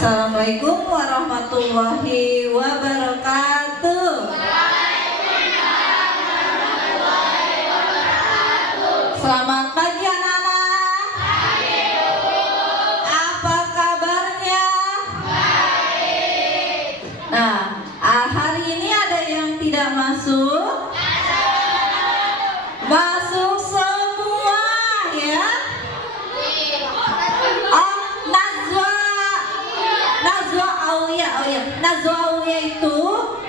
Assalamualaikum warahmatullahi wabarakatuh. Selamat pagi anak-anak. Apa kabarnya? Nah, hari ini ada yang tidak masuk? Masuk semua ya. Najwa Aulia itu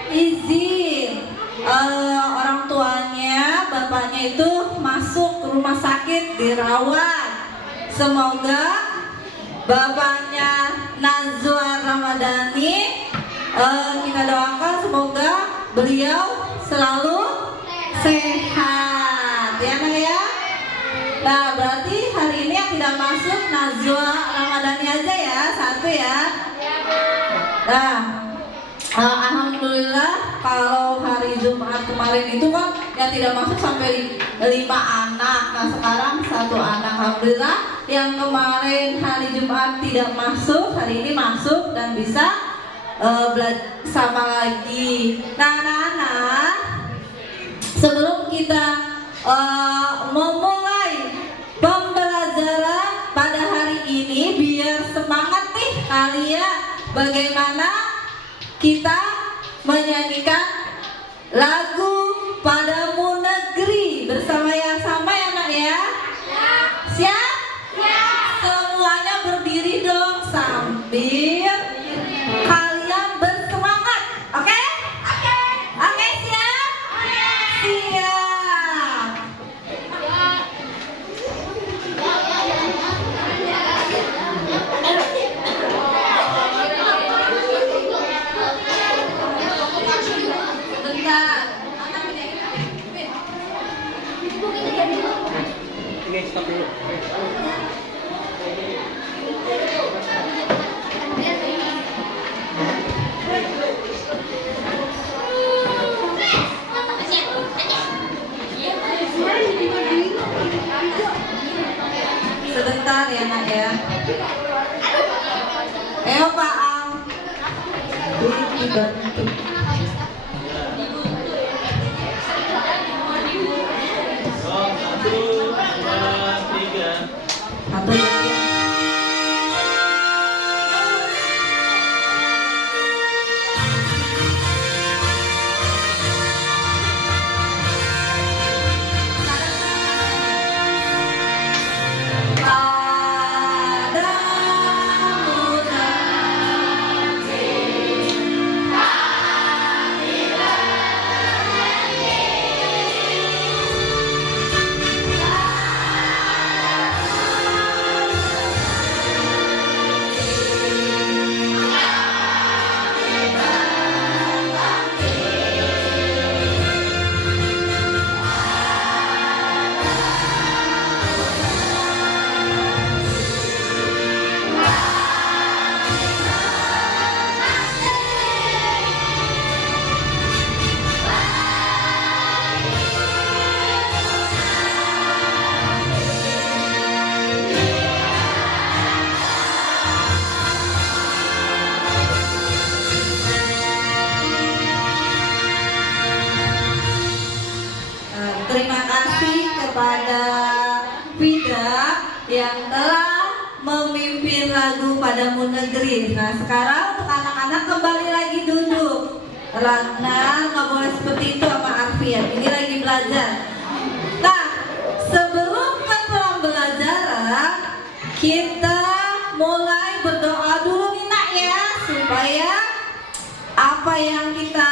izin orang tuanya, bapaknya itu masuk ke rumah sakit dirawat. Semoga bapaknya Najwa Ramadhani, kita doakan semoga beliau selalu sehat ya nak ya. Nah berarti hari ini yang tidak masuk Najwa Ramadhani aja ya, satu ya. Nah, alhamdulillah kalau hari Jumat kemarin itu kan yang tidak masuk sampai 5 anak. Nah sekarang 1 anak. Alhamdulillah yang kemarin hari Jumat tidak masuk, hari ini masuk dan bisa belajar sama lagi. Nah anak-anak, sebelum kita memulai pembelajaran pada hari ini, biar semangat nih kalian, bagaimana kita menyanyikan lagu Padamu Negeri bersama ya, sama ya nak ya? Siap? Semuanya berdiri dong sambil kalian bersemangat. Oke? Oke, siap? Siap. Stop dulu. Sebentar ya nak ya. Ayo Pak Ang, dibantu. Satu lagi. Terima kasih kepada Vida yang telah memimpin lagu Padamu Negeri. Nah sekarang untuk anak-anak kembali lagi duduk. Ragnar nggak boleh seperti itu sama Arfian. Ini lagi belajar. Nah sebelum ke pembelajaran kita mulai berdoa dulu nih nak ya, supaya apa yang kita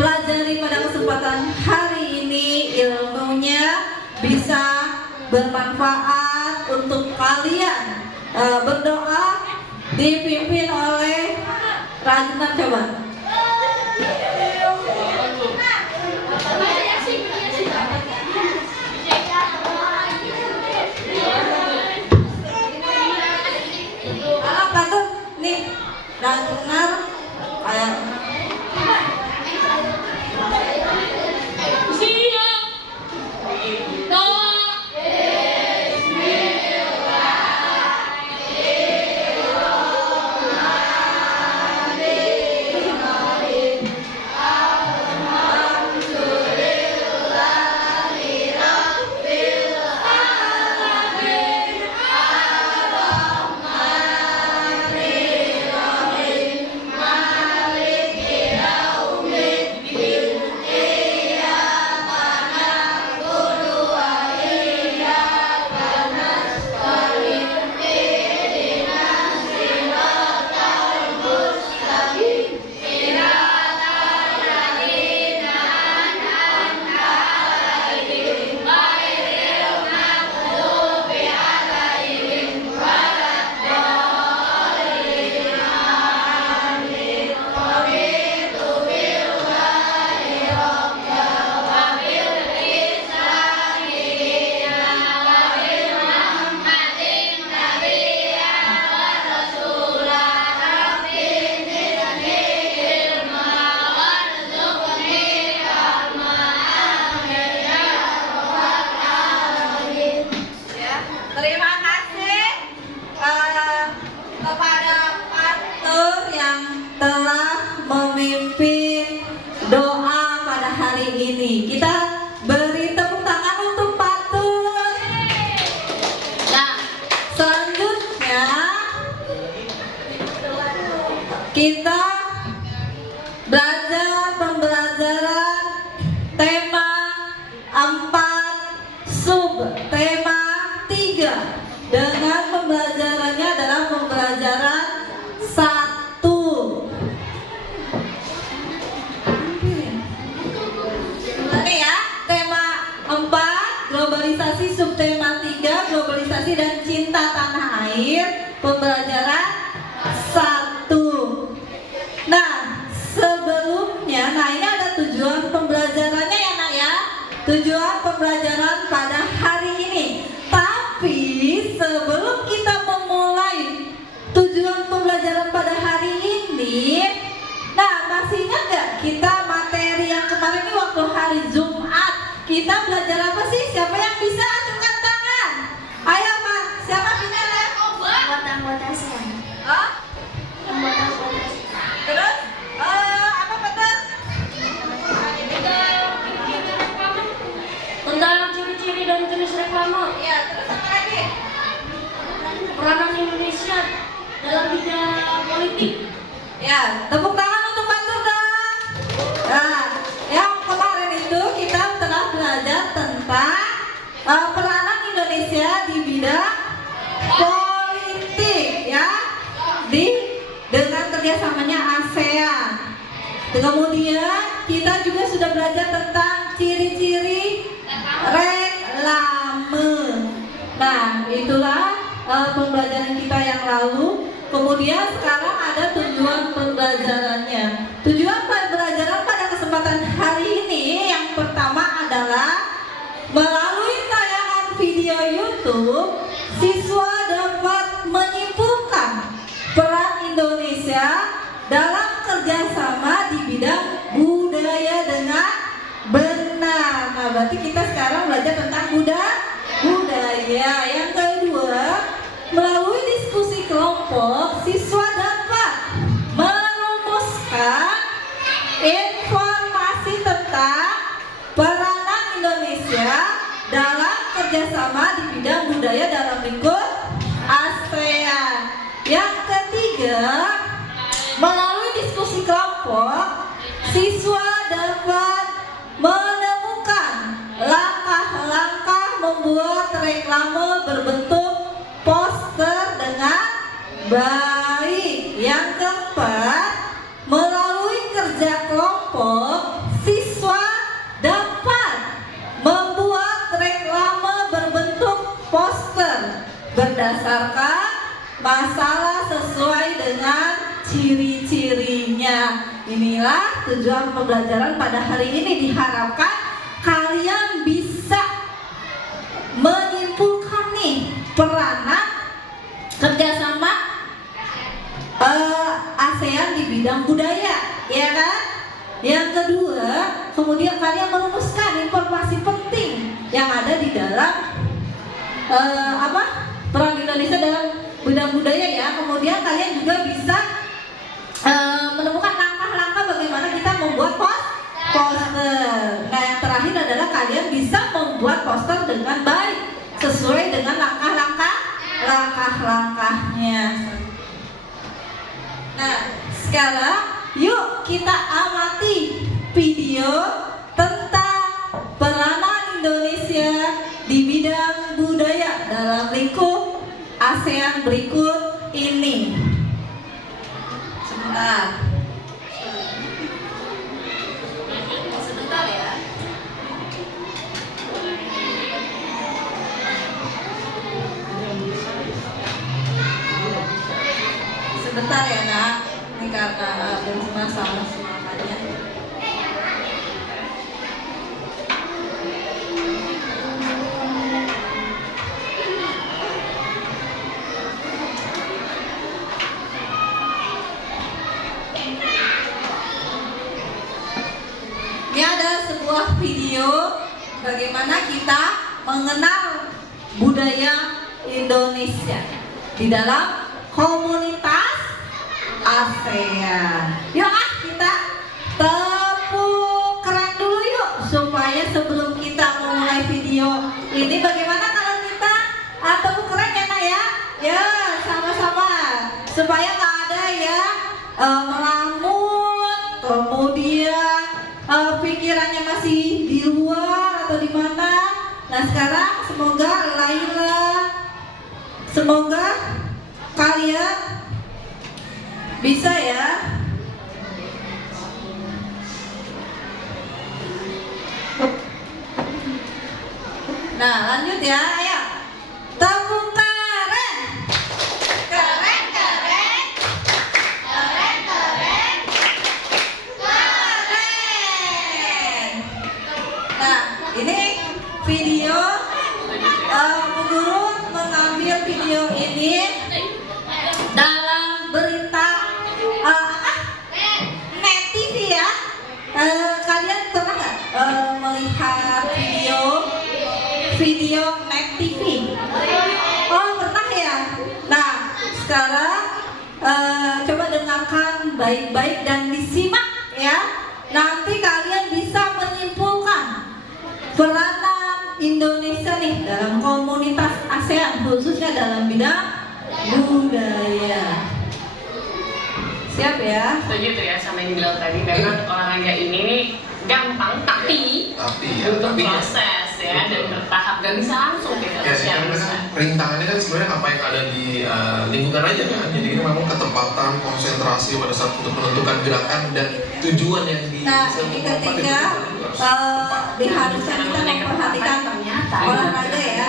pelajari pada kesempatan hari ini ilmunya bisa bermanfaat untuk kalian. Berdoa dipimpin oleh Ragnar, coba. Apa tuh nih Ragnar kayak kita belajar pembelajaran tema 4 sub tema 3 dengan pembelajarannya adalah pembelajaran 1. Ini ya, tema 4 globalisasi, subtema 3 globalisasi dan cinta tanah air, pembelajaran 1. Nah, sebelumnya, ini ada tujuan pembelajarannya ya nak ya, tujuan pembelajaran pada hari ini. Tapi sebelum kita memulai tujuan pembelajaran pada hari ini, nah masih ingat gak kita materi yang kemarin ini waktu hari Jumat kita belajar apa sih? Siapa yang bisa acungkan tangan? Ayo Pak, siapa punya lem? Anggota ASEAN. Oh? Anggota Terus? Apa betul? Tentang ciri-ciri dan jenis reklame. Iya, terus apa lagi? Peranan Indonesia dalam bidang politik. Ya, tepuk tangan untuk Pak Sugeng. Nah, yang kemarin itu kita telah belajar tentang peranan Indonesia di bidang politik ya, dengan kerjasamanya ASEAN. Kemudian kita juga sudah belajar tentang ciri-ciri reklame. Nah, itulah pembelajaran kita yang lalu. Kemudian sekarang ada tujuan pembelajarannya. Tujuan pembelajaran pada kesempatan hari ini yang pertama adalah melalui tayangan video YouTube, siswa dapat menyimpulkan peran Indonesia dalam kerjasama di bidang budaya dengan benar. Nah, berarti kita sekarang belajar tentang budaya. Yang kedua, melalui diskusi kelompok, siswa dapat merumuskan informasi tentang peranan Indonesia dalam kerjasama di bidang budaya dalam lingkup ASEAN. Yang ketiga, melalui diskusi kelompok, siswa dapat menemukan langkah-langkah membuat reklame berbentuk poster dengan baik. Yang keempat, melalui kerja kelompok, siswa dapat membuat reklame berbentuk poster berdasarkan masalah sesuai dengan ciri-cirinya. Inilah tujuan pembelajaran pada hari ini. Diharapkan kalian bisa menyimpulkan nih peranan kerjasama ASEAN di bidang budaya, ya kan? Yang kedua, kemudian kalian merumuskan informasi penting yang ada di dalam peran Indonesia dalam bidang budaya ya. Kemudian kalian juga bisa menemukan langkah-langkah bagaimana kita membuat poster. Nah, yang terakhir adalah kalian bisa membuat poster dengan baik sesuai dengan langkah-langkahnya. Nah, sekarang yuk kita amati video tentang peranan Indonesia di bidang budaya dalam lingkup ASEAN berikut ini. Sebentar. Sebentar ya. Sebentar ya nak. Ini karena belum masalah semuanya. Ini ada sebuah video bagaimana kita mengenal budaya Indonesia di dalam komunitas ASEAN. Yuk kita tepuk keren dulu yuk, supaya sebelum kita memulai video ini, bagaimana kalau kita tepuk keren ya nak ya? Ya sama-sama, supaya nggak ada ya melamun, kemudian pikirannya masih di luar atau di mana. Nah sekarang semoga Laila, semoga kalian bisa ya. Nah lanjut ya, ayo tepuk tangan. Keren, keren, keren, keren, keren. Nah ini video, Bu Guru mengambil video ini dalam berita Net TV ya. Kalian pernah nggak melihat video Net TV? Oh pernah ya. Nah sekarang coba dengarkan baik-baik dan disimak ya. Nanti kalian bisa menyimpulkan peranan Indonesia nih dalam komunitas ASEAN, khususnya dalam bidang budaya. Siap ya? Setuju tuh ya sama yang dibilang tadi. Memang olahraga ini nih gampang tapi butuh proses ya dan bertahap, gak bisa langsung kita Ya, karena kan perintangannya kan sebenarnya apa yang ada di lingkungan aja kan. Jadi ini memang ketepatan, konsentrasi pada saat untuk menentukan gerakan dan tujuan yang Nah ini ketika diharuskan kita memperhatikan olahraga ya.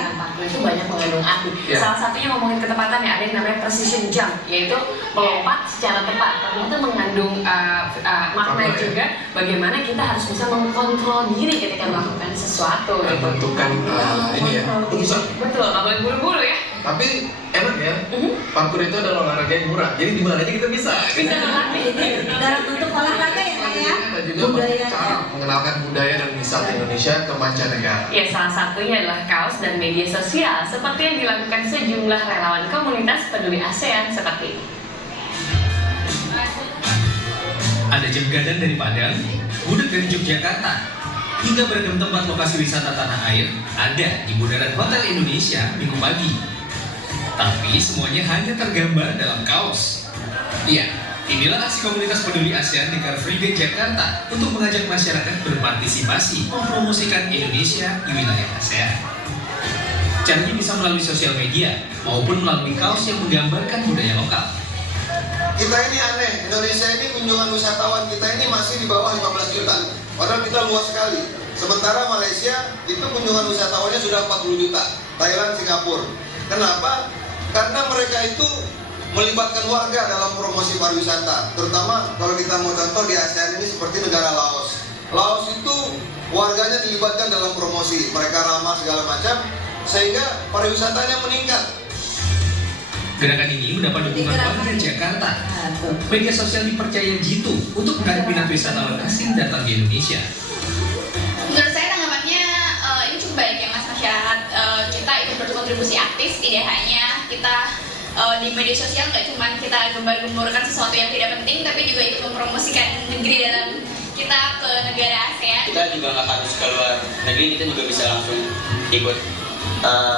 itu banyak mengandung arti. Ya. Salah satunya ngomongin ketepatan ya, ada yang namanya precision jump, yaitu melompat secara tepat. Ternyata mengandung makna juga bagaimana kita harus bisa mengkontrol diri ketika melakukan sesuatu. dan menentukan ini ya keputusan. Betul, nggak boleh buru-buru ya. Tapi enak ya, parkour itu adalah olahraga yang murah. Jadi di mana aja kita bisa. Bisa melatih. Ini dalam bentuk olahraga ya Kak ya. Dan juga Budayanya. cara mengenalkan budaya dan wisata Indonesia ke mancanegara. Ya, salah satunya adalah kaos dan media sosial, seperti yang dilakukan sejumlah relawan komunitas peduli ASEAN seperti ini. Ada jam gadang dari Padang, gudeg dari Yogyakarta, hingga beragam tempat lokasi wisata tanah air ada di bundaran Hotel Indonesia Minggu pagi. Tapi semuanya hanya tergambar dalam kaos. Iya, inilah aksi komunitas peduli ASEAN di Car Free Day Jakarta untuk mengajak masyarakat berpartisipasi mempromosikan Indonesia di wilayah ASEAN. Caranya bisa melalui sosial media maupun melalui kaos yang menggambarkan budaya lokal. Kita ini aneh, Indonesia ini kunjungan wisatawan kita ini masih di bawah 15 juta. Padahal kita luas sekali. Sementara Malaysia itu kunjungan wisatawannya sudah 40 juta. Thailand, Singapura. Kenapa? Karena mereka itu melibatkan warga dalam promosi pariwisata. Terutama kalau kita mau contoh di ASEAN ini seperti negara Laos. Laos itu warganya dilibatkan dalam promosi. Mereka ramah segala macam, sehingga pariwisatanya meningkat. Gerakan ini mendapat dukungan warga Jakarta. Media sosial dipercaya jitu untuk menarik minat wisatawan asing datang di Indonesia. Menurut saya tanggapannya ini cukup baik ya Mas, masyarakat kita ikut berkontribusi aktif, tidak hanya kita di media sosial, nggak cuma kita gembar-gemborkan sesuatu yang tidak penting, tapi juga ikut mempromosikan negeri dalam kita ke negara ASEAN. Kita juga nggak harus keluar negeri, kita juga bisa langsung ikut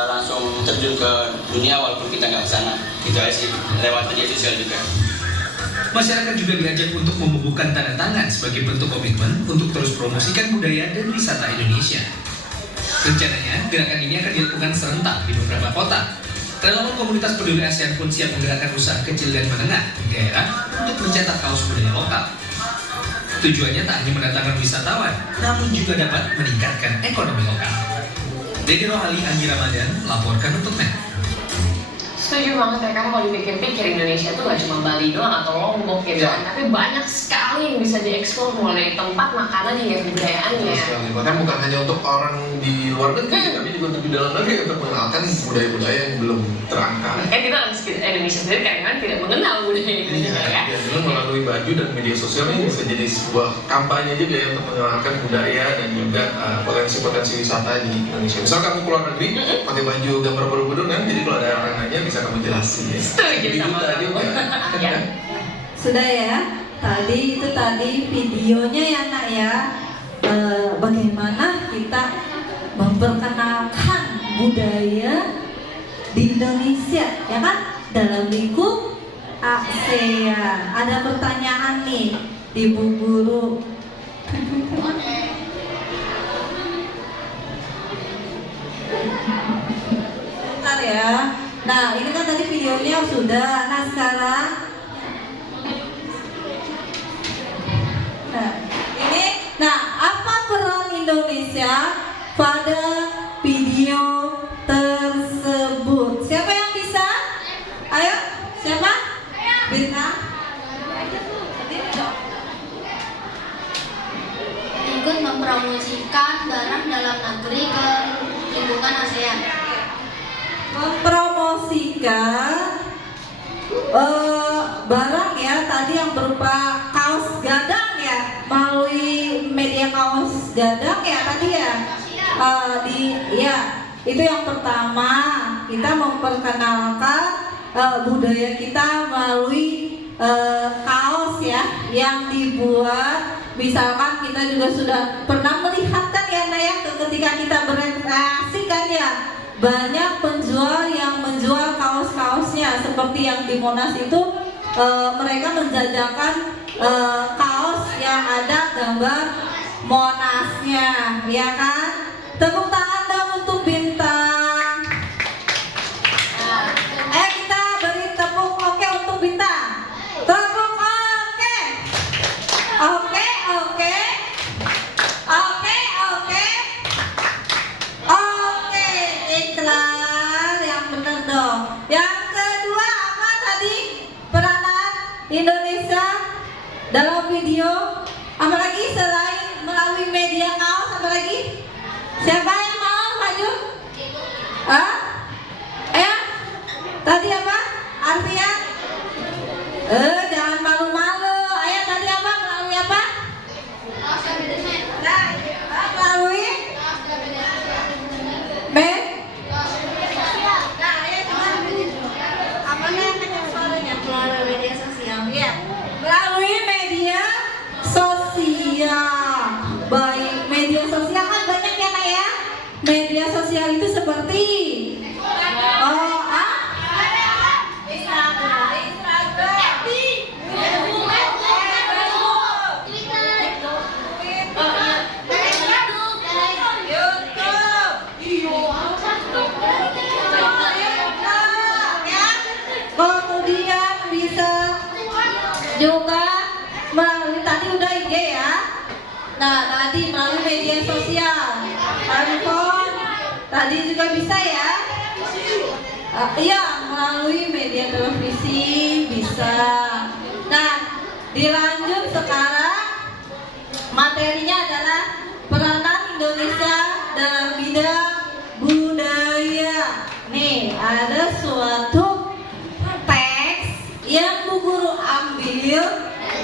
langsung terjun ke dunia walaupun kita nggak kesana. Itu aja sih, lewat media sosial juga. Masyarakat juga diajak untuk membubuhkan tanda tangan sebagai bentuk komitmen untuk terus promosikan budaya dan wisata Indonesia. Rencananya, gerakan ini akan dilakukan serentak di beberapa kota. Relawan komunitas peduli ASEAN pun siap menggerakkan usaha kecil dan menengah di daerah untuk mencetak kaos budaya lokal. Tujuannya tak hanya mendatangkan wisatawan, namun juga dapat meningkatkan ekonomi lokal. Dedi Rohali, Anggi Ramadan, melaporkan untuk Net. Setuju banget ya, karena kalau dipikir-pikir Indonesia tuh gak cuma Bali doang atau Lombok gitu kan, tapi banyak sekali yang bisa dieksplor, mulai dari tempat, makanan hingga kebudayaannya. Bahkan bukan hanya untuk orang di luar negeri, tapi juga untuk di dalam negeri untuk mengenalkan budaya-budaya yang belum terangkat. Kita orang Indonesia sendiri kadang-kadang tidak mengenal budaya Indonesia ya. Ya, dulu melalui baju dan media sosial ini bisa jadi sebuah kampanye juga ya untuk mengenalkan budaya dan juga potensi-potensi wisata di Indonesia. Misal kamu keluar negeri pakai baju gambar Borobudur kan, jadi kalau ada orang nanya bisa kamu jelasin ya. Setuju sama juga. Ya. Sudah ya, tadi videonya ya Nak ya. Bagaimana kita memperkenalkan budaya di Indonesia ya kan, dalam lingkup ASEAN. Ada pertanyaan nih Ibu Guru. Bentar ya. Nah, ini kan tadi videonya sudah. Nah, sekarang apa peran Indonesia pada video tersebut? Siapa yang bisa? Ayo, siapa? Bintang. Ikut mempromosikan barang dalam negeri ke lingkungan ASEAN. Mempromosikan barang ya, tadi yang berupa kaos gadang ya, melalui media kaos gadang ya tadi ya. Itu yang pertama, kita memperkenalkan budaya kita melalui kaos ya yang dibuat. Misalkan kita juga sudah pernah melihat kan ya Naya, ketika kita berekreasi kan ya, banyak penjual yang menjual kaos-kaosnya seperti yang di Monas itu. Mereka menjajakan kaos yang ada gambar Monasnya, ya kan? Tepuk tangan dong untuk Bintang. Kita beri tepuk oke untuk Bintang. Tepuk oke. Oke. Iklan yang benar dong. Yang kedua apa tadi? Peranan Indonesia dalam video. Apalagi selain melalui media kaos, apalagi? Siapa yang mau maju? Tadi apa? Arfian? Jangan malu-malu. Ayo tadi apa? Melalui apa? Melalui Melalui media sosial. Ya, melalui media sosial. Baik, media sosial kan banyak ya Nak ya. Media sosial itu seperti kemudian bisa juga melalui tadi udah IG ya. Nah, tadi melalui media sosial, handphone, tadi juga bisa ya. Iya, melalui media televisi bisa. Nah, dilanjut sekarang materinya adalah peranan Indonesia dalam bidang budaya. Nih, ada suatu teks yang Bu Guru ambil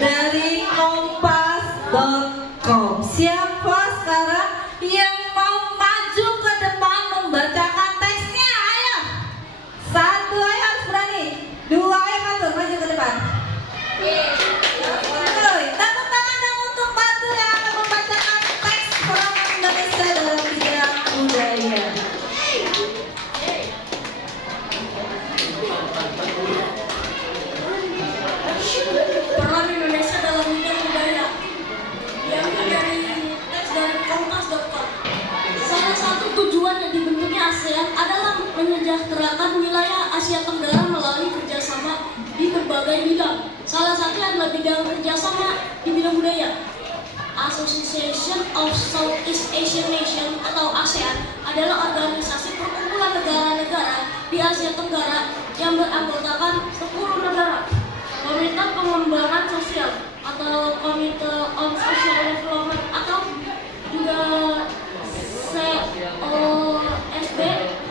dari kompas.com. Siapa sekarang yang mau maju ke depan membacakan teksnya? Ayo. Satu, ayo harus berani. Dua, ayo Fatur, maju ke depan. Tepuk tangan dong untuk Fatur yang akan membacakan teks peranan Indonesia dalam bidang budaya. Peran Indonesia dalam bidang budaya. Diambil dari teks dari kompas.com. Salah satu tujuan yang dibentuknya ASEAN adalah menyejahterakan wilayah Asia Tenggara melalui kerjasama di berbagai bidang. Salah satunya adalah bidang kerjasama di bidang budaya. Association of Southeast Asian Nations atau ASEAN adalah organisasi perkumpulan negara-negara di Asia Tenggara yang beranggotakan 10 negara. Komunitas Pengembangan Sosial atau Komite on Social Development atau juga COSD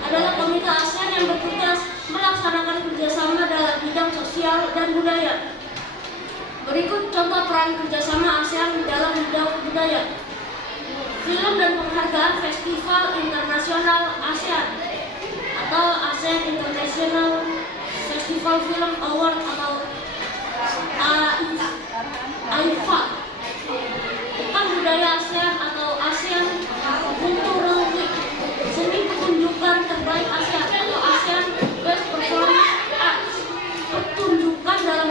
adalah komite ASEAN yang bertugas melaksanakan kerjasama dalam bidang sosial dan budaya. Berikut contoh peran kerjasama ASEAN dalam bidang budaya. Film dan penghargaan Festival Internasional ASEAN atau ASEAN International Festival Film Award atau AIFA. Pekan Budaya ASEAN atau ASEAN Cultural Week, seni pertunjukan terbaik ASEAN atau ASEAN Best Performing Arts, pertunjukan dalam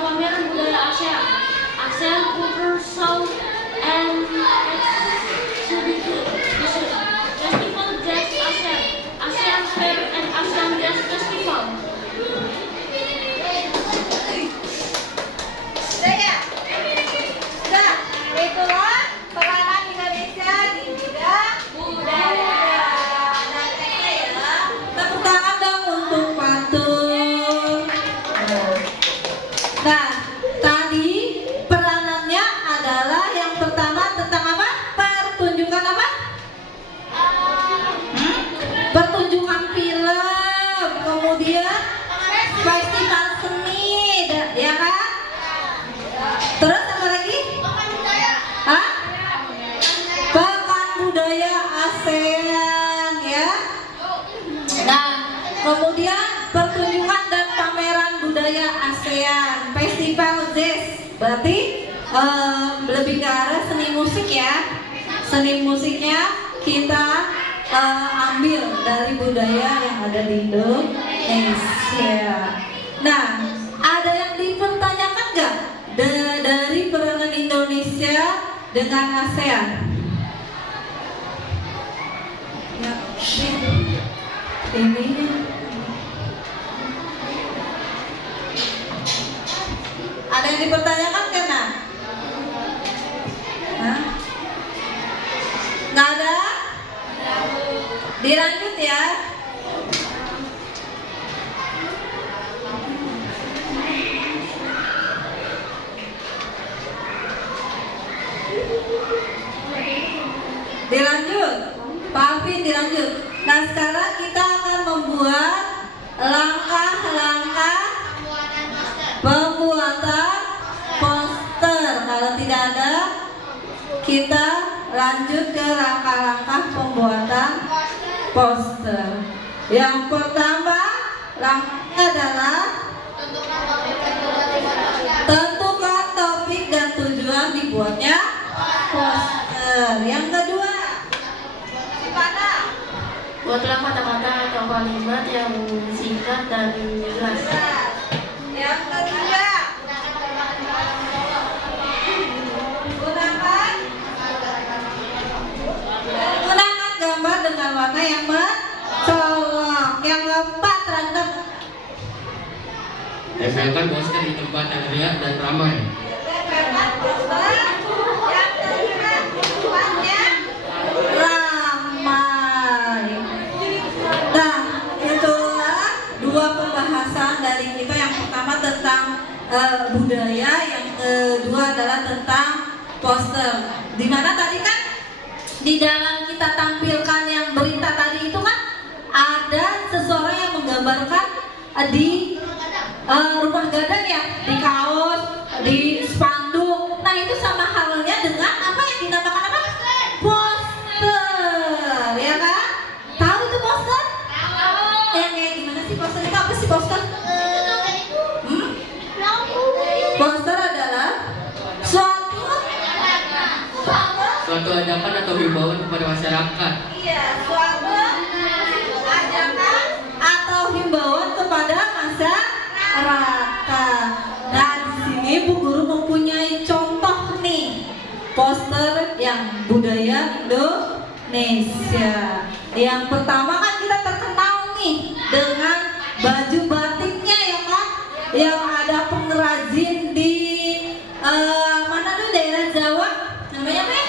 jazz, berarti lebih ke arah seni musik ya. Seni musiknya kita ambil dari budaya yang ada di Indonesia. Nah, ada yang dipertanyakan nggak dari peranan Indonesia dengan ASEAN? Ya, ini. Ada yang dipertanyakan kan? Hah? Nggak ada? Dilanjut ya. Dilanjut, Pak Alvin dilanjut. Nah sekarang kita akan membuat langkah-langkah pembuatan poster. Kalau tidak ada, kita lanjut ke langkah-langkah pembuatan poster. Yang pertama, langkahnya adalah tentukan topik dan tujuan dibuatnya poster. Yang kedua, gimana? Buatlah kata-kata atau kalimat yang singkat dan jelas. Yang ketiga, gunakan gambar dengan warna yang mencolok. Yang keempat, random. Tempelkan poster di tempat yang riak dan ramai. Ramai. Nah, itulah dua pembahasan dari kita. Yang pertama tentang budaya, yang kedua adalah tentang poster. Dimana tadi kan di dalam kita tampilkan yang berita tadi itu kan ada seseorang yang menggambarkan di rumah gadang ya, di kaos, di spanduk. Nah itu sama halnya dengan apa yang dinamakan apa? Poster, ya kan? Tahu itu poster? Yang kayak gimana sih poster itu? Apa sih poster? Poster adalah Suatu ajakan atau himbauan kepada masyarakat. Iya, suatu ajakan atau himbauan kepada masyarakat. Nah, di sini Bu Guru mempunyai contoh nih poster yang budaya Indonesia. Yang pertama kan kita terkenal nih dengan baju batiknya ya kan, yang ada pengrajin di mana tuh daerah Jawa, namanya apa ya?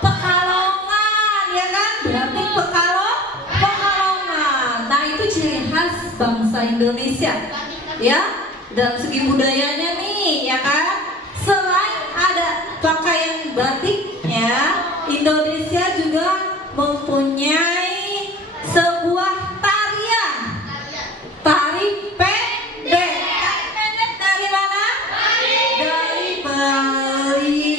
Pekalongan ya kan, batik Pekalongan. Nah itu ciri khas bangsa Indonesia ya, dalam segi budayanya nih ya kan. Selain ada pakaian batiknya, Indonesia juga mempunyai sebuah tarian, tari pendek. Tari pendek dari mana? Dari Bali.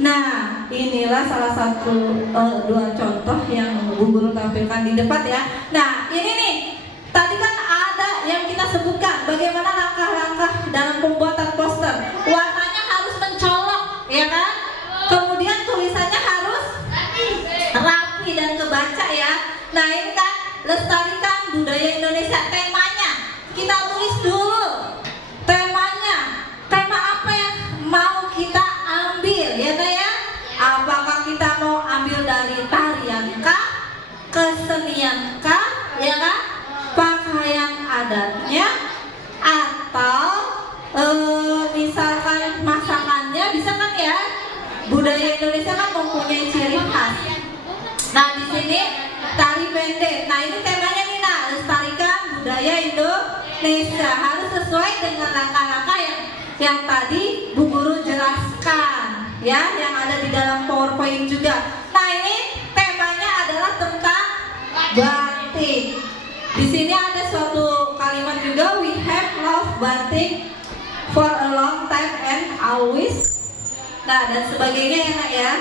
Nah, inilah salah satu dua contoh yang Bu Guru tampilkan di depan ya. Nah, ini nih, tadi kan ada yang kita sebutkan bagaimana langkah-langkah dalam pembuatan poster. Warnanya harus mencolok, ya kan? Kemudian tulisannya harus rapi dan kebaca ya. Nah, ini kan lestarikan budaya Indonesia. Temanya kita tulis dulu. Temanya, tema apa yang mau kita ambil ya kan ya? Apakah kita mau ambil dari tarian kah, kesenian kah, ya kan? Pakaian adatnya, atau misalkan masakannya, bisa kan ya? Budaya Indonesia kan mempunyai ciri khas. Nah di sini tari pendek. Nah ini temanya nih, nah lestarikan budaya Indonesia, harus sesuai dengan langkah-langkah yang tadi Bu Guru jelaskan ya, yang ada di dalam PowerPoint juga. Nah ini temanya adalah tentang batik. Di sini ada suatu kalimat juga, we have loved batik for a long time and always. Nah dan sebagainya ya Nak ya.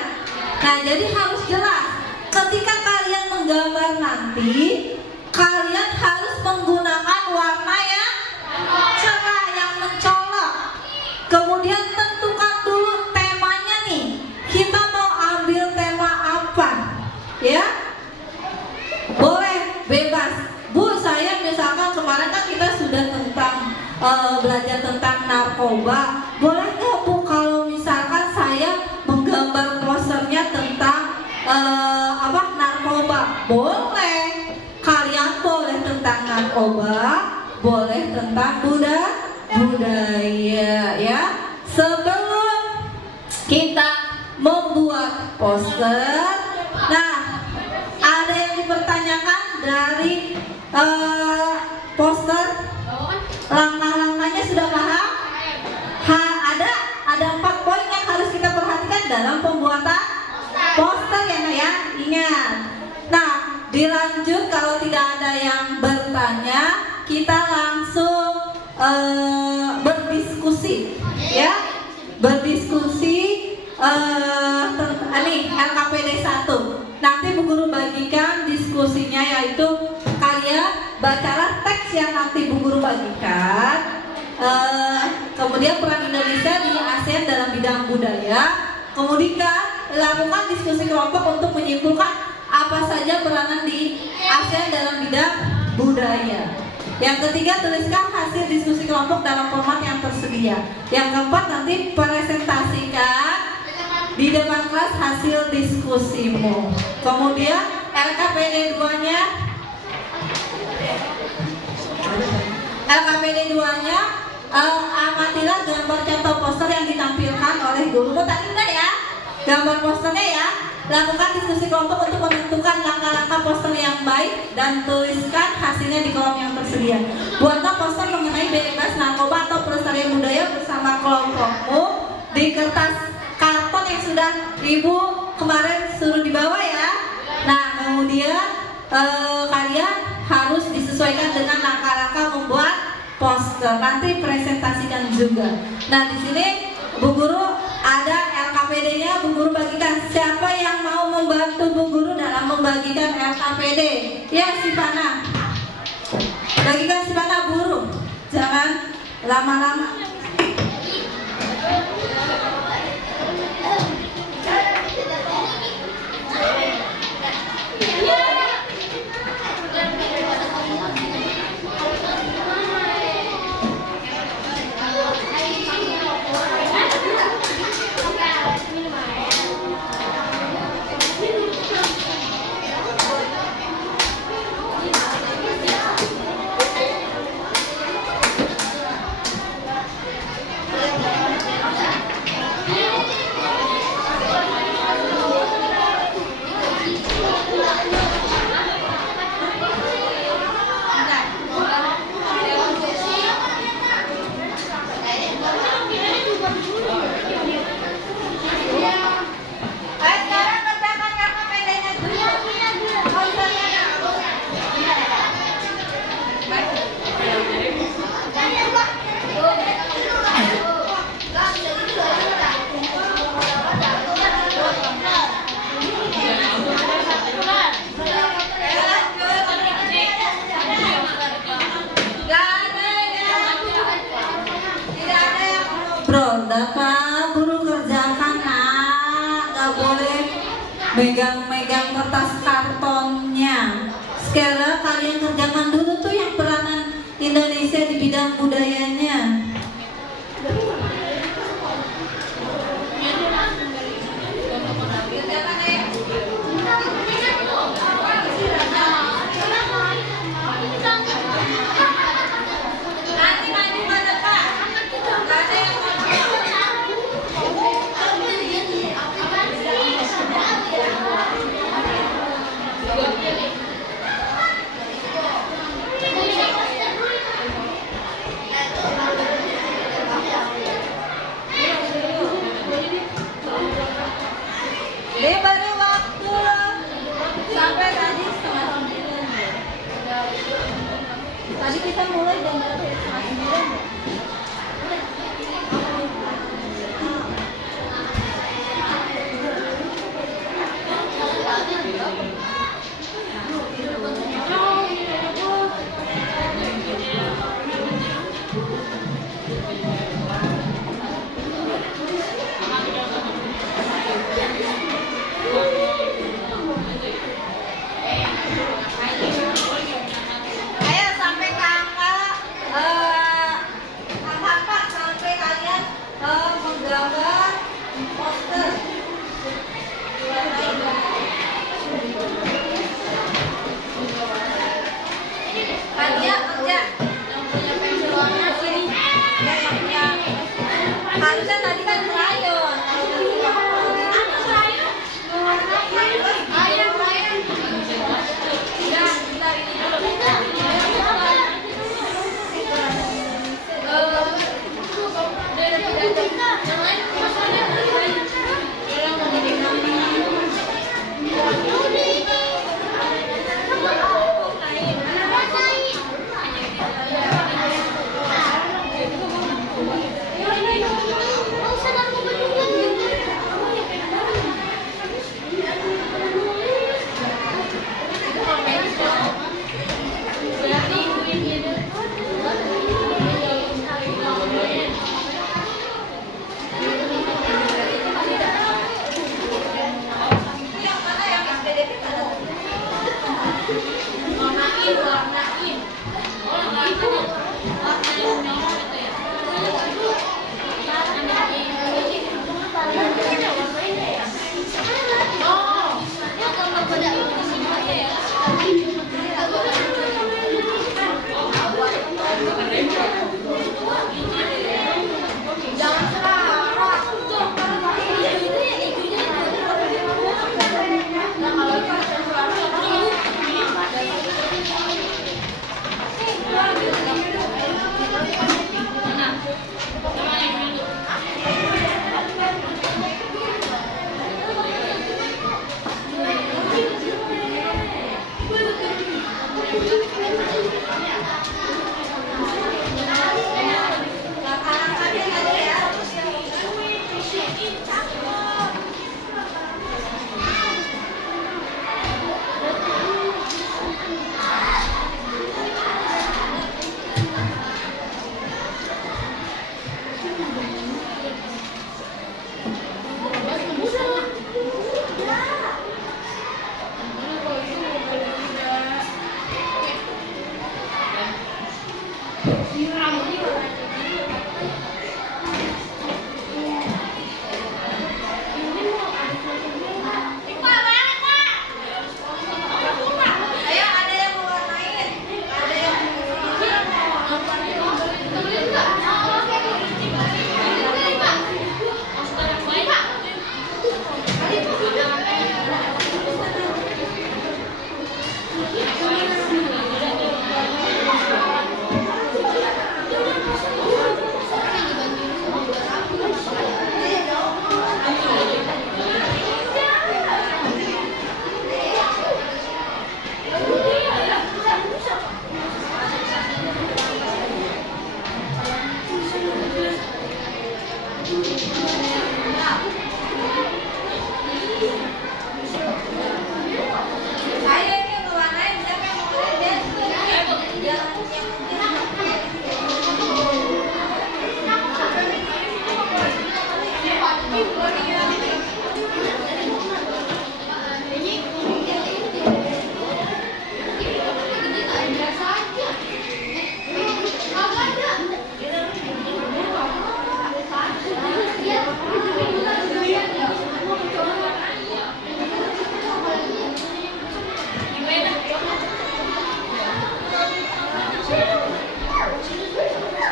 Nah jadi harus jelas ketika kalian menggambar nanti, kalian harus menggunakan warna yang cerah, yang mencolok. narkoba, boleh nggak Bu kalau misalkan saya menggambar posternya tentang narkoba? Boleh. Kalian boleh tentang narkoba, boleh tentang budaya ya. Sebelum kita membuat poster, nah ada yang dipertanyakan dari poster, langkah-langkahnya sudah paham? Ada 4 poin yang harus kita perhatikan dalam pembuatan poster ya. Ingat. Nah, dilanjut, kalau tidak ada yang bertanya, kita langsung berdiskusi ya. Berdiskusi LKPD 1. Nanti Bu Guru bagikan diskusinya, yaitu kalian bacalah teks yang nanti Bu Guru bagikan. Kemudian peran Indonesia di ASEAN dalam bidang budaya. Kemudian lakukan diskusi kelompok untuk menyimpulkan apa saja peranan di ASEAN dalam bidang budaya. Yang ketiga, tuliskan hasil diskusi kelompok dalam format yang tersedia. Yang keempat, nanti presentasikan di depan kelas hasil diskusimu. Kemudian LKPD 2-nya amatilah gambar contoh poster yang ditampilkan oleh guru. Tadi udah ya gambar posternya ya. Lakukan diskusi kelompok untuk menentukan langkah-langkah poster yang baik dan tuliskan hasilnya di kolom yang tersedia. Buatlah poster mengenai bebas narkoba atau pelestarian budaya bersama kelompokmu di kertas karton yang sudah Ibu kemarin suruh dibawa ya. Nah, kemudian kalian harus disesuaikan dengan langkah-langkah membuat poster. Nanti presentasikan juga. Nah, di sini Bu Guru ada LKPD-nya, Bu Guru bagikan. Siapa yang mau membantu Bu Guru dalam membagikan LKPD? Ya, Sipana. Bagikan Sipana, Guru. Jangan lama-lama. Guru kerjakan nggak boleh megang-megang kertas kartonnya. Sekarang kalian kerjakan dulu tuh yang peranan Indonesia di bidang budayanya. tadi kan krayon.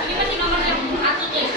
Ini masih nomor yang 1 deh.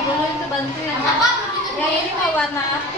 Dulu itu bantuin. Ya ini mau warna apa?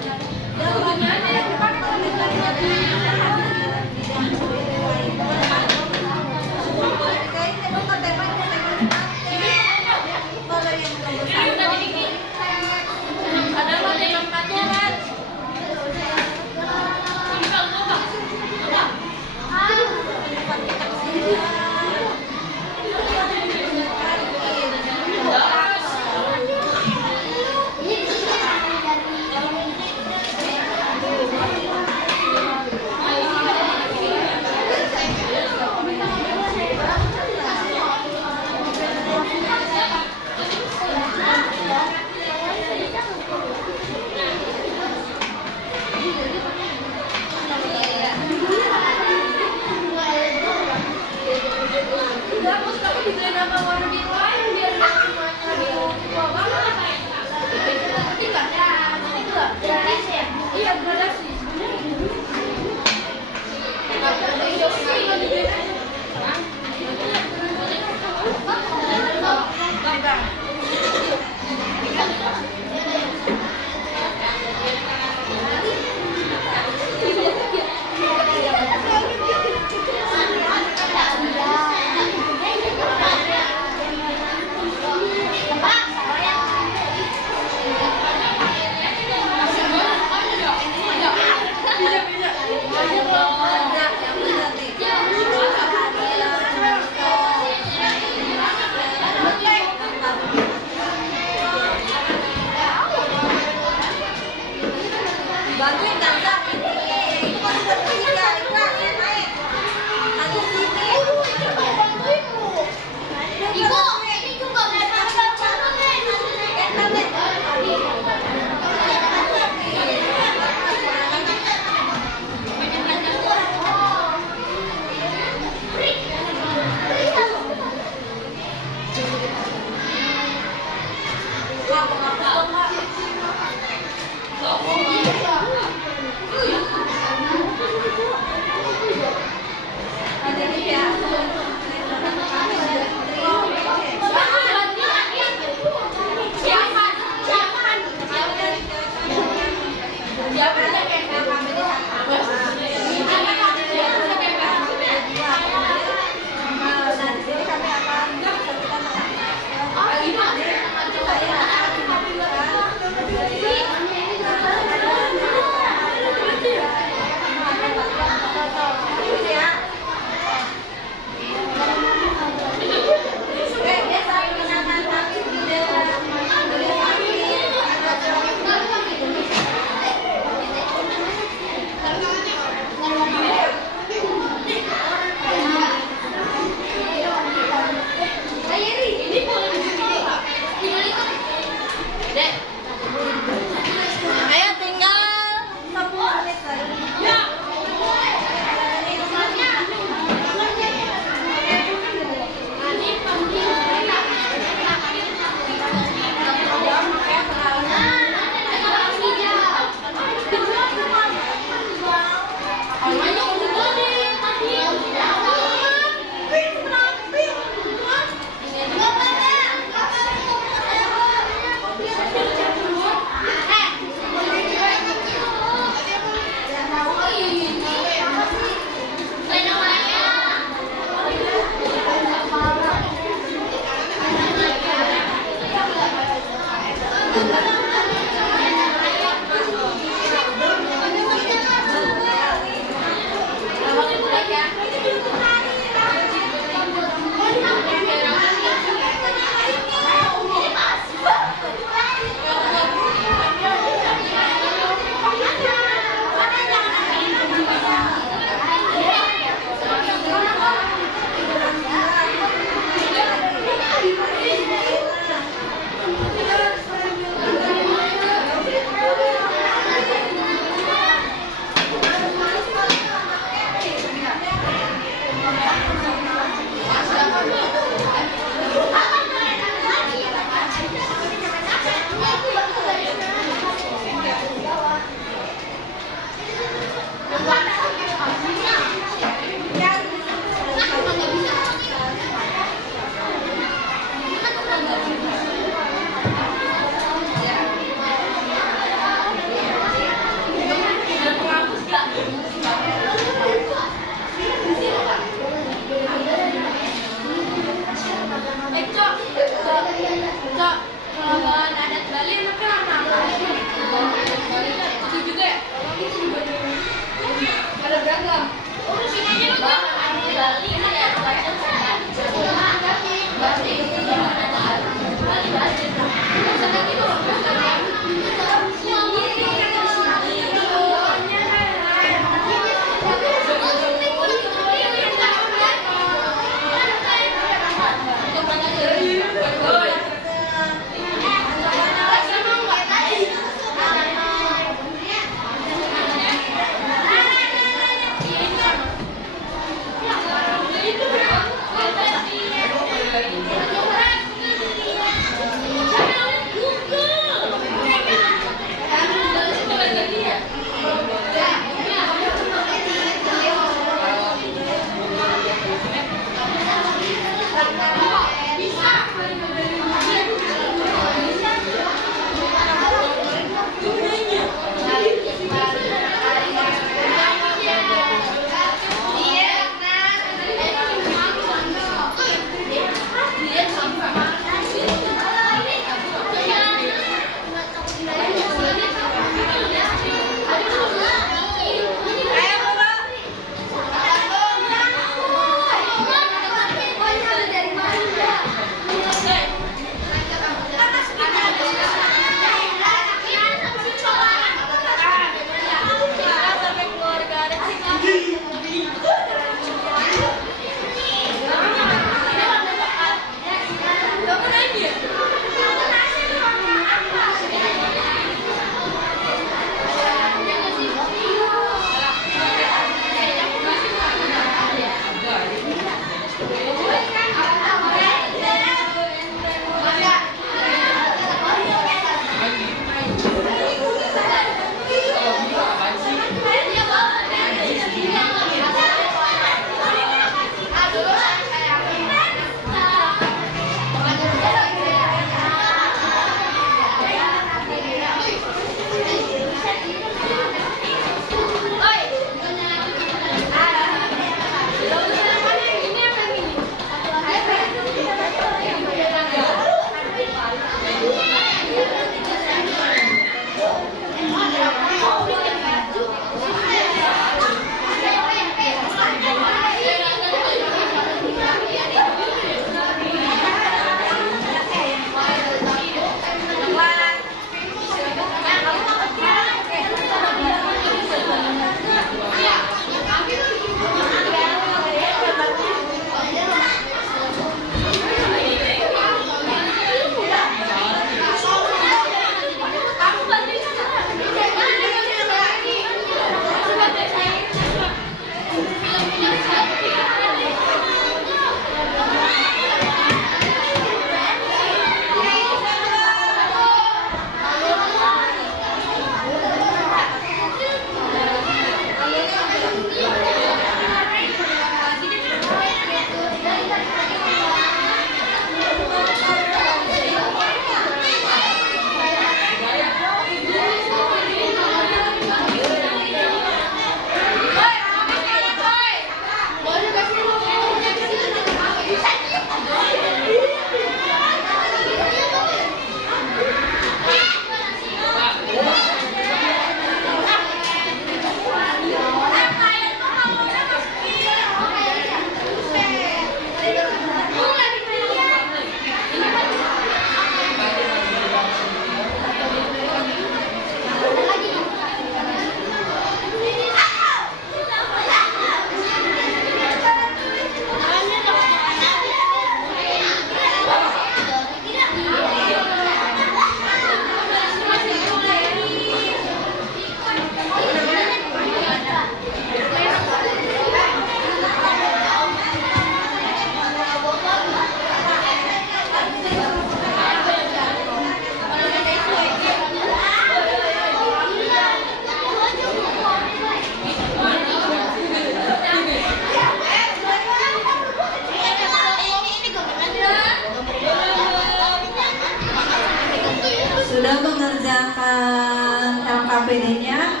sudah mengerjakan LKPD-nya,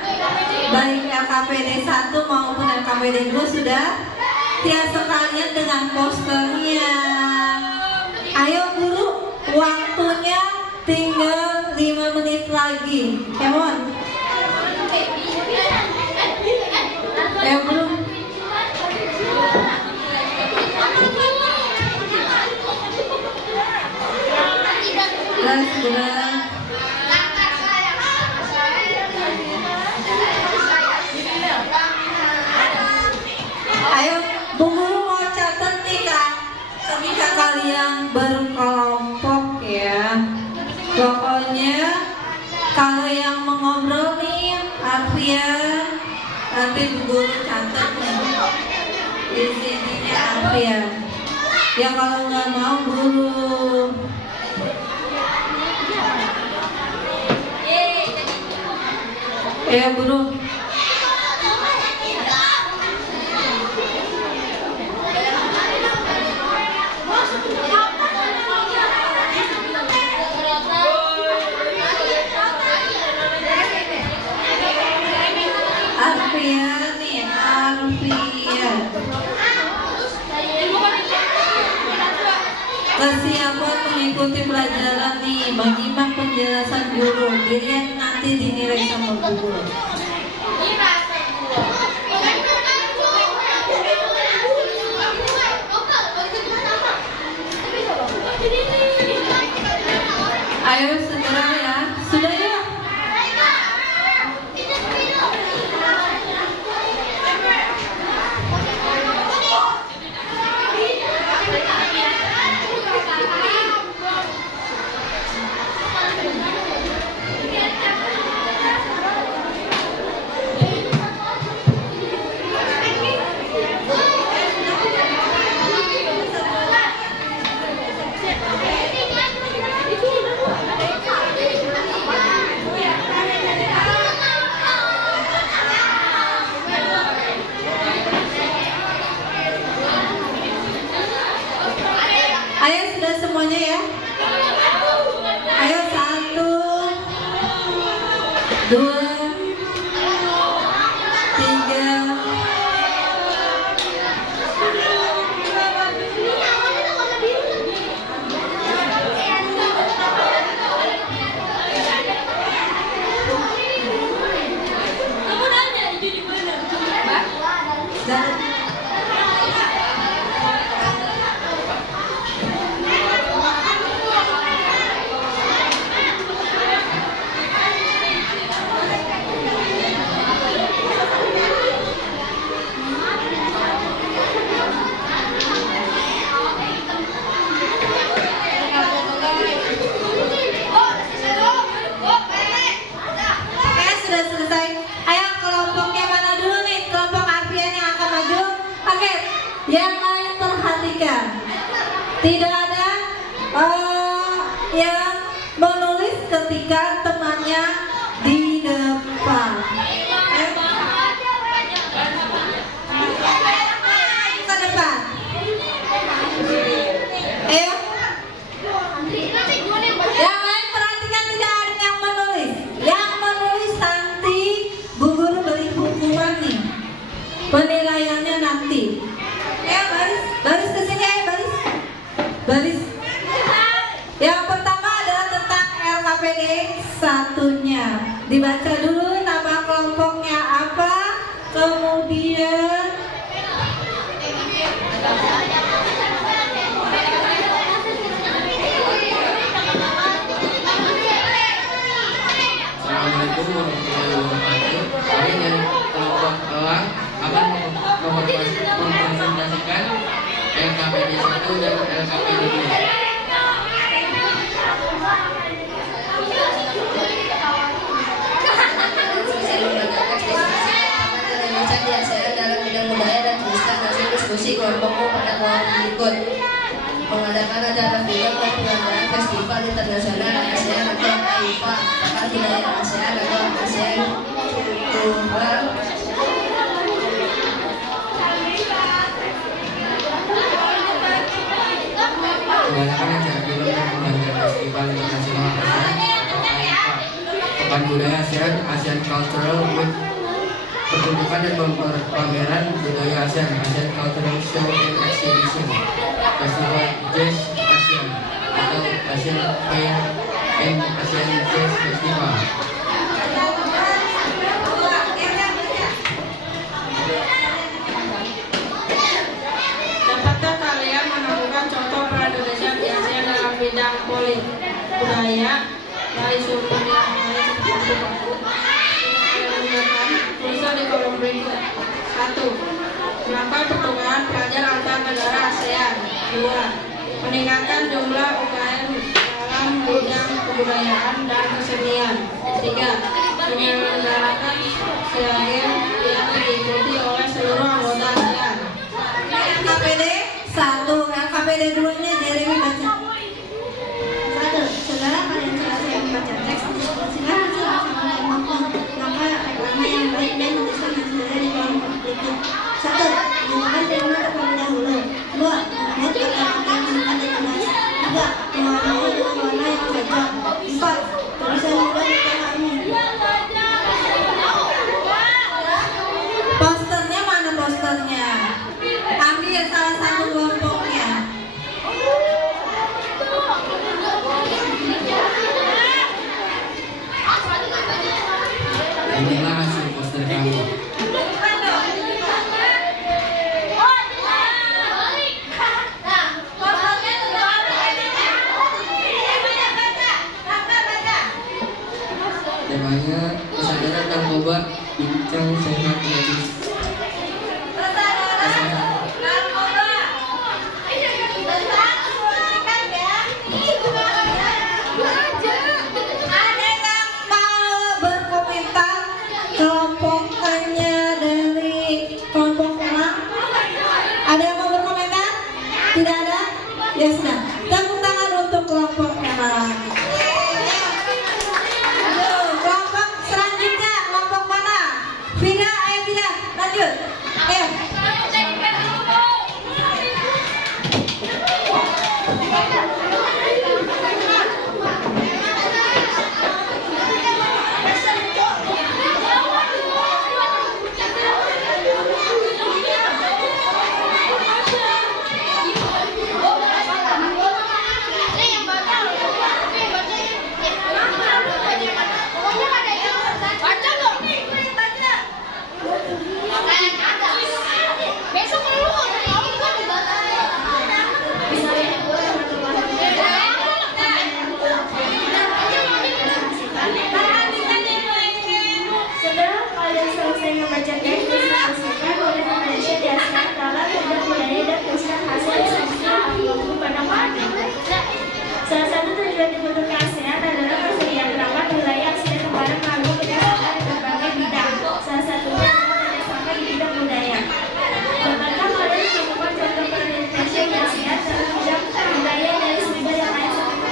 baik LKPD 1 maupun LKPD 2 sudah. Tiap sekalian dengan posternya. Ayo guru, waktunya tinggal 5 menit lagi. Come on. Belum Nanti Bu Guru catat nih. Di sininya Arfian. Ya kalau nggak mau Guru. Ya Guru. Arfian nih, Arfian. Kesiapan mengikuti pelajaran nih, menyimak penjelasan guru, dilihat nanti dinilai sama guru. Ayo segera ya, sudah ya. Ayo sudah semuanya ya. Ayo 1, 2, 3. Kamu nanya itu di mana? Oke, sudah selesai. Ayo kelompoknya mana dulu nih? Kelompok Arfian yang akan maju. Oke, yang lain perhatikan. Tidak ada yang menulis ketika temannya di depan. Ke depan. Ayo. Yang lain perhatikan, tidak ada yang menulis. Yang menulis nanti Bu Guru beri hukuman nih. Penilaiannya nanti. Ayo baris ke sini, ayo baris. Yang pertama adalah tentang LKPD satunya. Dibaca dulu nama kelompoknya apa, kemudian Assalamualaikum warahmatullahi wabarakatuh. Kami dari kelompok elang akan mempresentasikan LKPD 1 dan LKPD 2. Dalam bidang budaya dan tuliskan hasil diskusi kelompokku pada kelompok berikut: mengadakan acara film dan penyelenggaraan festival internasional ASEAN atau AIFA, bahkan wilayah ASEAN atau ASEAN Cultural Mengadakan acara film dan penyelenggaraan festival internasional ASEAN atau AIFA, pekan budaya ASEAN, ASEAN Cultural Week, pertunjukan dan pameran budaya ASEAN, ASEAN Cultural Show and Exhibition, Festival Jazz ASEAN atau ASEAN Fair and ASEAN Jazz Festival. Dapatkah kalian menemukan contoh peran Indonesia di ASEAN dalam bidang politik, budaya, dari sumber yang lain seperti baku? Tulisan di kolom berikut. 1. Melakukan pertukaran pelajar antar negara ASEAN. 2. Meningkatkan jumlah UKM dalam bidang kebudayaan dan kesenian. 3. Menyelenggarakan SEA Games yang diikuti lanjut. Ayo. Setelah kalian selesai membaca teks, disaksikan oleh Indonesia di ASEAN dalam bidang budaya dan tuliskan hasil diskusi aktual pada Pak. Salah satu tujuan dibentuknya ASEAN adalah persediaan wilayah ASEAN kembali melalui kerjasama di berbagai bidang. Salah satunya adalah kerjasama di bidang budaya. Dapatkah kalian menemukan contoh koordinasi di ASEAN dalam bidang budaya dari sumber yang lain seperti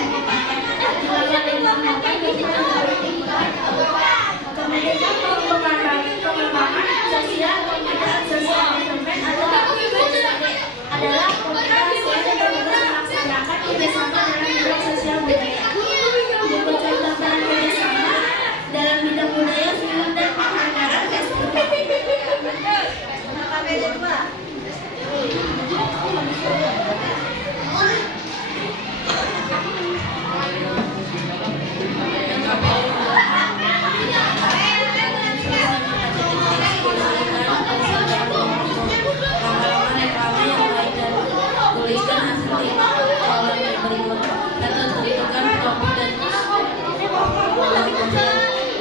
pengembangan sosial, pembinaan sosial development adalah komunikasi yang melaksanakan kerjasama dalam bidang sosial budaya. Untuk contoh peran kerjasama dalam bidang budaya, film dan penghargaan festival. Tuliskan hasil kolom berikut atau tentukan topik dan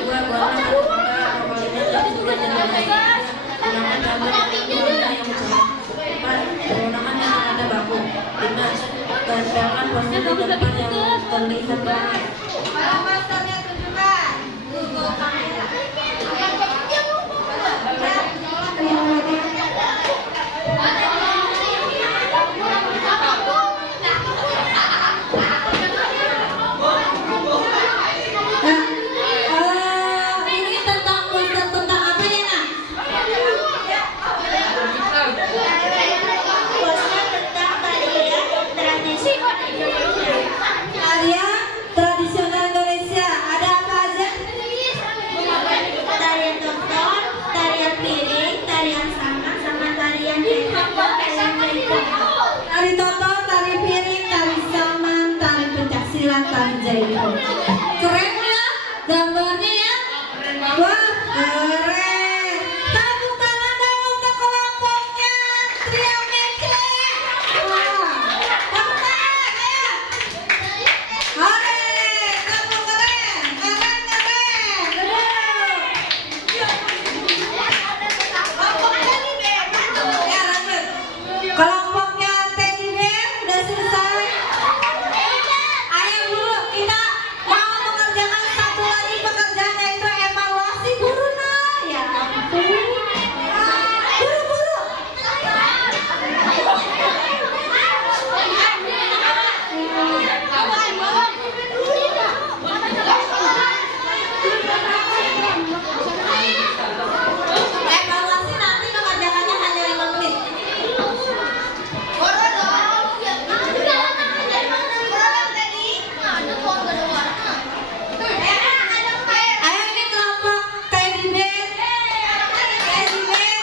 dua warna kalimat tapi juga jangan gunakan gambar warna yang mencolok. 4. Menggunakan kata baku. 5. Tempelkan poster di depan yang terlihat banyak. Posternya tunjukkan. Google kamera. Ini tentang poster tentang apa ya, Nak? Poster tentang tarian tradisi Indonesia. Tarian tradisional Indonesia. Ada apa aja? Tarian tonton, tarian piring, tarian sama, sama tarian cekak, dan tarian jaipong. Tari toto, tari piring, tari saman, tari pencaksilat, tari jaipong. Keren ya gambarnya ya? Wah, keren. Tepuk tangan dong untuk kelompoknya Trio Mece. Wah, tepuk tangan ya. Hore, tepuk keren, keren, keren. Ya, lanjut. Kelompoknya Teddy Bear udah selesai. Ayo dulu kita mau mengerjakan satu lagi pekerjaan yaitu evaluasi guru nah. Ya ampun. Buru-buru. Evaluasi nanti mengerjakannya hanya 5 menit. Ayo ini kelompok Teddy Bear. Teddy Bear.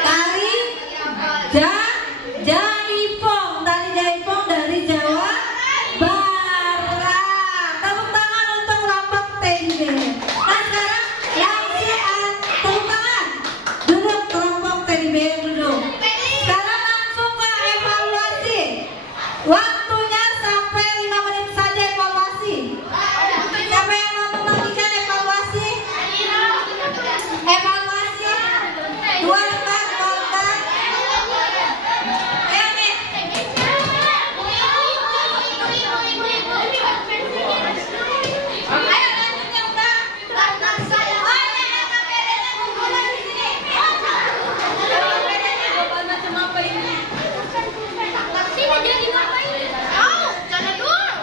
Tari Jaipong, tari Jaipong dari Jawa Barat. Tepuk tangan untuk kelompok Teddy Bear. Nah sekarang yang siap, tepuk tangan. Duduk kelompok Teddy Bear duduk. Sekarang langsung ke evaluasi. Waktunya sampai 5 menit saja evaluasi. Siapa yang mau membagikan evaluasi? Evaluasi. 2, 4, 2, 4. Ayo nih. jadi ngapain? Oh, canda doang.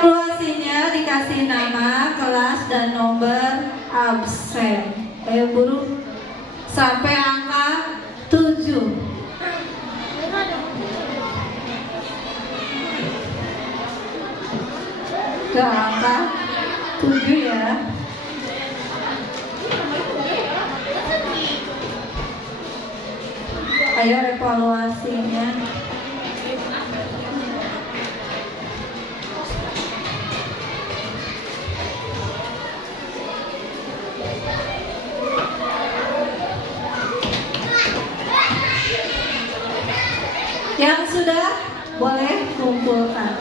Evaluasinya dikasih nama, kelas, dan nomor absen. Ayo buruk sampai angka 7. Ke angka 7 ya. Ayo evaluasinya. Yang sudah boleh kumpulkan.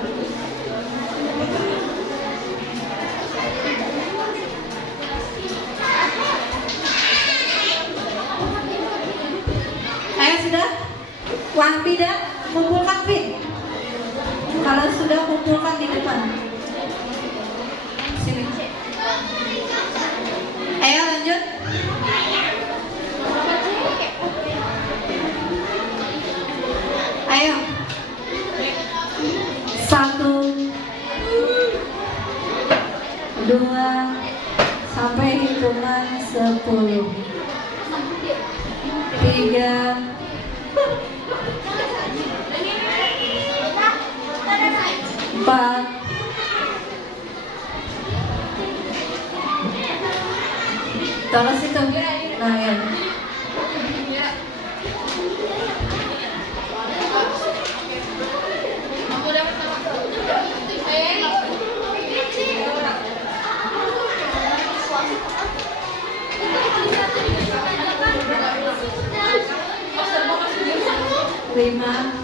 Ayo sudah? Wah tidak, kumpulkan pin. Kalau sudah kumpulkan di depan. Sini. Ayo lanjut. Ayo. 1, 2, sampai hitungan 10. 3, 4, 5. Terus itu. Nah ya. Lima, 6.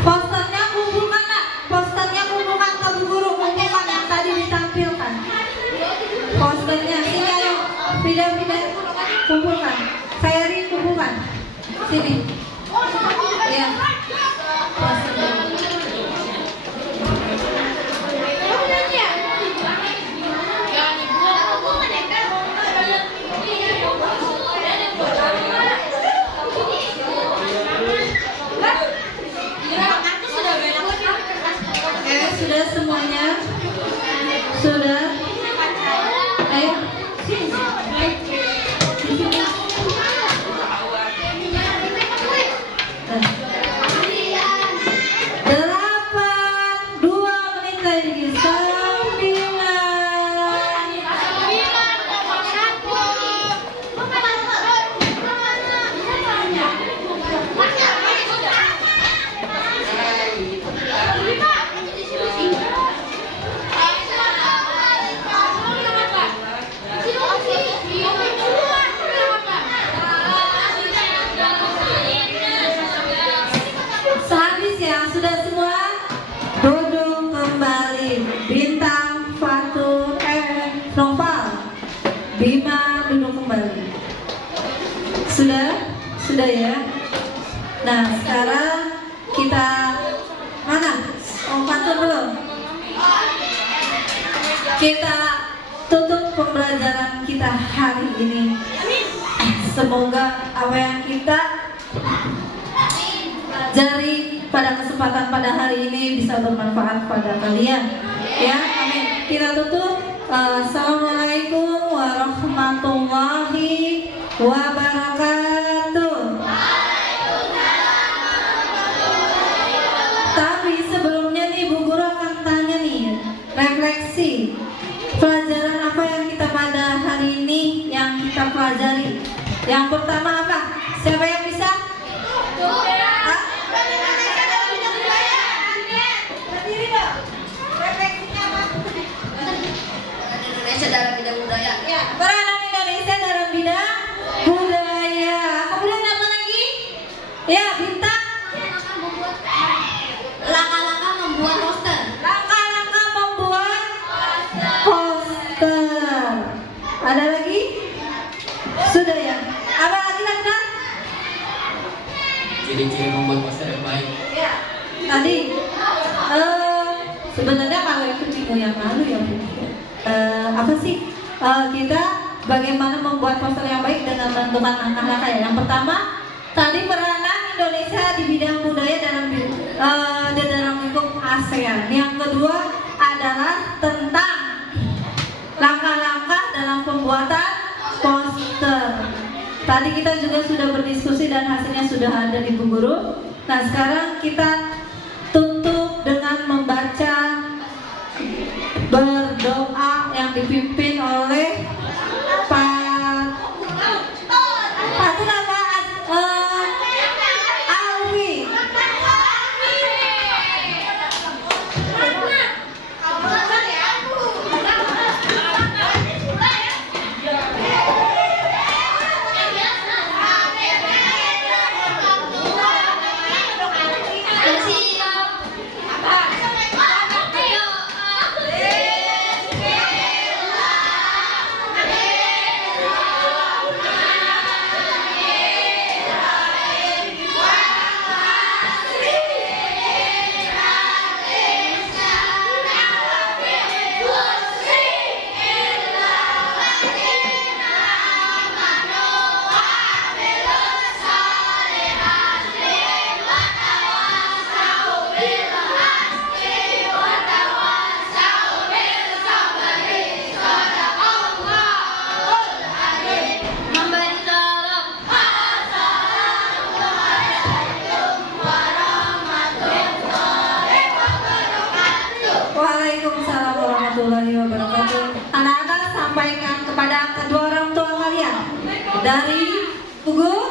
Posternya kumpulkan nak. Posternya kumpulkan ke Bu Guru. Kumpulkan yang tadi ditampilkan. Posternya sini ayo. Pindah kumpulkan. Ferry kumpulkan. Sini. Ya. Posternya. Sudah semuanya? Sudah? Ayo. Noval, Bima duduk kembali. Sudah ya. Nah sekarang kita mana? Pantun belum? Kita tutup pembelajaran kita hari ini. Semoga apa yang kita pelajari pada kesempatan pada hari ini bisa bermanfaat pada kalian. Ya, amin. Kita tutup. Assalamualaikum warahmatullahi wabarakatuh. Tapi sebelumnya nih Bu Guru akan tanya nih, refleksi pelajaran apa yang kita pada hari ini yang kita pelajari. Yang pertama apa? Siapa yang bisa? Hah? Berdiri dong. Refleksinya apa? Indonesia dalam bidang budaya. Ya, peranan Indonesia dalam bidang budaya. Kemudian apa lagi? Ya, bintang. Langkah-langkah membuat poster. Langkah-langkah membuat poster. Ada lagi? Sudah ya. Apa lagi Landa? Ciri-ciri membuat poster yang baik. Ya. Tadi sebenarnya kalau itu minggu yang lalu ya Bu. Apa sih? Kita bagaimana membuat poster yang baik dengan menentukan langkah-langkah ya. Yang pertama, tadi peranan Indonesia di bidang budaya dalam lingkup ASEAN. Yang kedua adalah tentang langkah-langkah dalam pembuatan poster. Tadi kita juga sudah berdiskusi dan hasilnya sudah ada di Bu Guru. Nah sekarang kita tutup dengan membaca berdoa yang dipimpin oleh Pak nama Alwi. Waalaikumsalam warahmatullahi wabarakatuh. Anak-anak sampaikan kepada kedua orang tua kalian dari Bu Guru